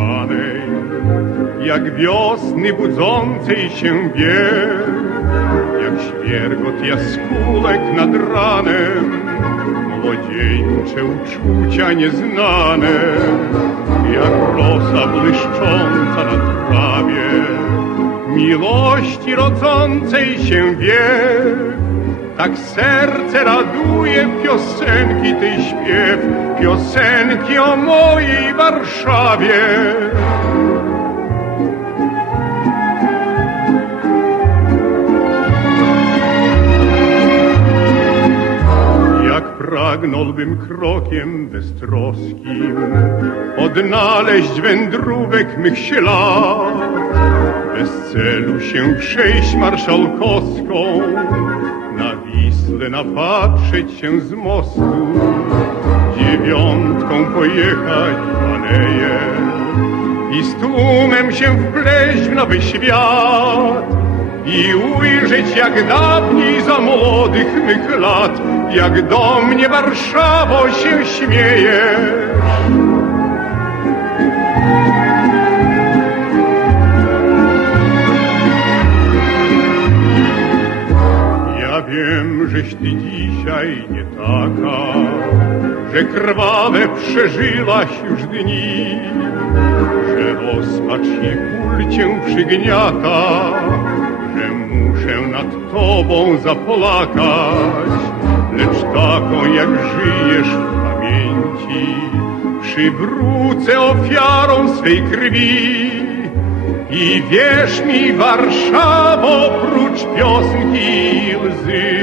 kochanej, jak wiosny budzącej się wie, jak świergot jaskółek nad ranem, młodzieńcze uczucia nieznane, jak rosa błyszcząca na trawie, miłości rodzącej się wie. Tak serce raduje piosenki tej śpiew, piosenki o mojej Warszawie. Pragnąłbym krokiem beztroskim odnaleźć wędrówek mych ślad, bez celu się przejść marszałkowską, Wisłę napatrzeć się z mostu, dziewiątką pojechać w Aleję i z tłumem się wpleść w nowy świat i ujrzeć jak dawniej za młodych mych lat, jak do mnie Warszawo się śmiejesz. Żeś ty dzisiaj nie taka, że krwawe przeżyłaś już dni, że rozpacz i ból cię przygniata, że muszę nad tobą zapłakać, lecz taką jak żyjesz w pamięci, przywrócę ofiarą swej krwi. I wierz mi, Warszawo, prócz piosenki i łzy,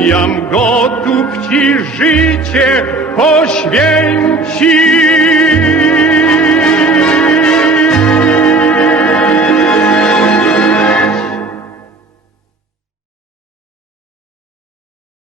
jam gotów ci życie poświęcić.